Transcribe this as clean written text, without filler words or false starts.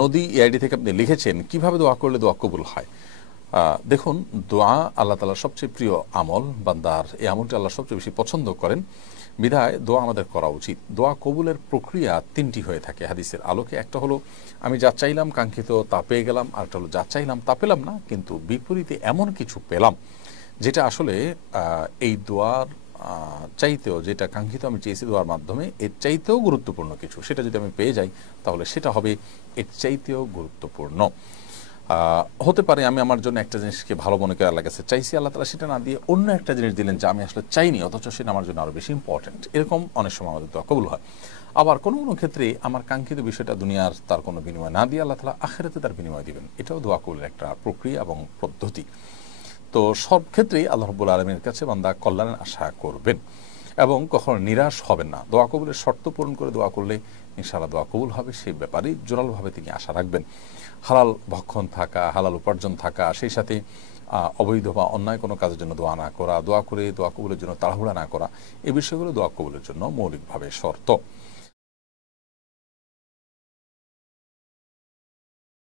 নদী এআইডি থেকে আপনি লিখেছেন কিভাবে দোয়া করলে দোয়া কবুল হয়। দেখুন, দোয়া আল্লাহ তাআলার সবচেয়ে প্রিয় আমল, বান্দার এই আমলটি আল্লাহ সবচেয়ে বেশি পছন্দ করেন, বিধায় দোয়া আমাদের করা উচিত। দোয়া কবুলের প্রক্রিয়া তিনটি হয়ে থাকে হাদিসের আলোকে। একটা হলো আমি যা চাইলাম কাঙ্ক্ষিত তা পেয়ে গেলাম, আরেকটা হলো যা চাইলাম তা পেলাম না কিন্তু বিপরীতে এমন কিছু পেলাম যেটা আসলে এই দোয়ার চাইতেও, যেটা কাঙ্ক্ষিত আমি চেয়েছি দোয়ার মাধ্যমে, এর চাইতেও গুরুত্বপূর্ণ কিছু, সেটা যদি আমি পেয়ে যাই তাহলে সেটা হবে এর চাইতেও গুরুত্বপূর্ণ। হতে পারে আমি আমার জন্য একটা জিনিসকে ভালো মনে করে আল্লাহ কাছে চাইছি, আল্লাহ তাআলা সেটা না দিয়ে অন্য একটা জিনিস দিলেন যা আমি আসলে চাইনি, অথচ সেটা আমার জন্য আরও বেশি ইম্পর্টেন্ট। এরকম অনেক সময় আমাদের দোয়া কবুল হয়। আবার কোনো কোনো ক্ষেত্রে আমার কাঙ্ক্ষিত বিষয়টা দুনিয়ার তার কোনো বিনিময় না দিয়ে আল্লাহ তাআলা আখিরাতে তার বিনিময় দিবেন। এটাও দোয়া কবুলের একটা প্রক্রিয়া এবং পদ্ধতি। তো সব ক্ষেত্রেই আল্লাহ রাব্বুল আলামিনের কাছে বান্দা কল্যাণের আশা করবেন এবং কখনো নিরাশ হবেন না। দোয়া কবুলের শর্ত পূরণ করে দোয়া করলে ইনশাআল্লাহ দোয়া কবুল হবে, সেই ব্যাপারে জোরালোভাবে তিনি আশা রাখবেন। হালাল ভক্ষণ থাকা, হালাল উপার্জন থাকা, সেই সাথে অবৈধ বা অন্যায় কোনো কাজের জন্য দোয়া না করা, দোয়া করে দোয়া কবুলের জন্য তাড়াহুড়া না করা, এই বিষয়গুলো দোয়া কবুলের জন্য মৌলিকভাবে শর্ত।